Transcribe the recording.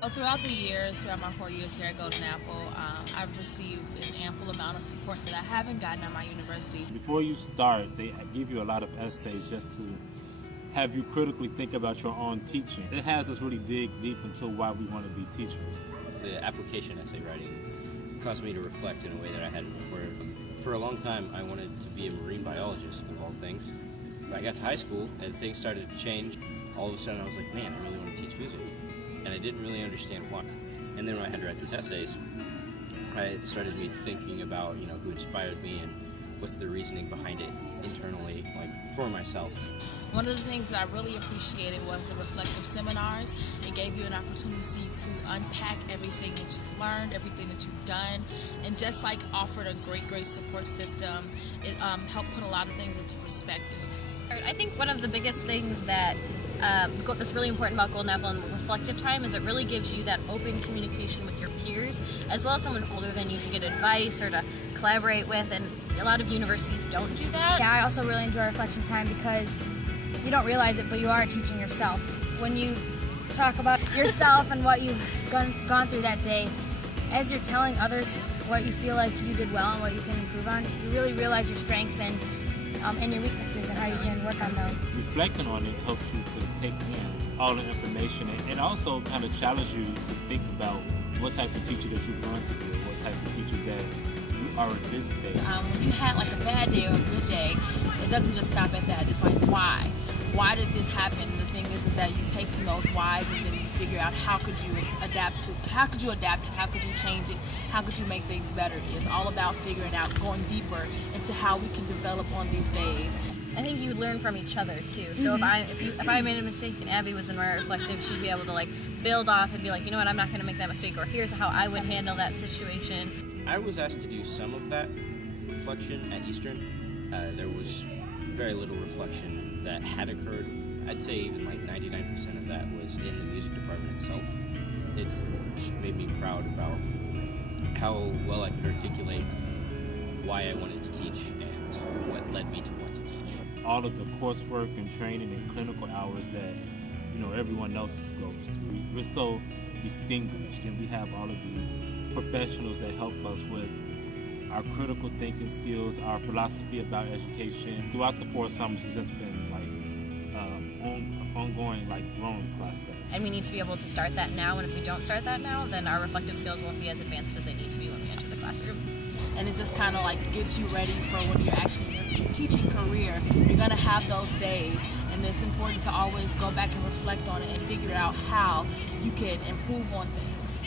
Well, throughout the years, throughout my 4 years here at Golden Apple, I've received an ample amount of support that I haven't gotten at my university. Before you start, they give you a lot of essays just to have you critically think about your own teaching. It has us really dig deep into why we want to be teachers. The application essay writing caused me to reflect in a way that I hadn't before. For a long time, I wanted to be a marine biologist, of all things. I got to high school, and things started to change. All of a sudden, I was like, man, I really want to teach music. And I didn't really understand why. And then when I had to write these essays, it started me thinking about, who inspired me and what's the reasoning behind it internally, for myself. One of the things that I really appreciated was the reflective seminars. It gave you an opportunity to unpack everything that you've learned, everything that you've done, and just offered a great support system. It helped put a lot of things into perspective. I think one of the biggest things that's really important about Golden Apple and reflective time is it really gives you that open communication with your peers, as well as someone older than you, to get advice or to collaborate with, and a lot of universities don't do that. Yeah, I also really enjoy reflection time because you don't realize it, but you are teaching yourself. When you talk about yourself and what you've gone through that day, as you're telling others what you feel like you did well and what you can improve on, you really realize your strengths and your weaknesses and how you can work on them. Reflecting on it helps you to take in all the information and also kind of challenge you to think about what type of teacher that you're going to be, what type of teacher that you are at this day. When you had a bad day or a good day, it doesn't just stop at that. It's why? Why did this happen? The thing is that you take from those whys and then you figure out how could you adapt it, how could you change it, how could you make things better. It's all about figuring out, going deeper into how we can develop on these days. I think you learn from each other too. So if I made a mistake and Abby was in my reflective, she'd be able to build off and be like, you know what, I'm not going to make that mistake, or here's how I would handle that situation. I was asked to do some of that reflection at Eastern. There was very little reflection that had occurred. I'd say even 99% of that was in the music department itself. It just made me proud about how well I could articulate why I wanted to teach and what led me to want to teach. All of the coursework and training and clinical hours that everyone else goes through. We're so distinguished, and we have all of these professionals that help us with our critical thinking skills, our philosophy about education. Throughout the 4 summers, it's just been ongoing growing process. And we need to be able to start that now, and if we don't start that now, then our reflective skills won't be as advanced as they need to be when we enter the classroom. And it just kind of gets you ready for when you're actually in your teaching career. You're going to have those days, and it's important to always go back and reflect on it and figure out how you can improve on things.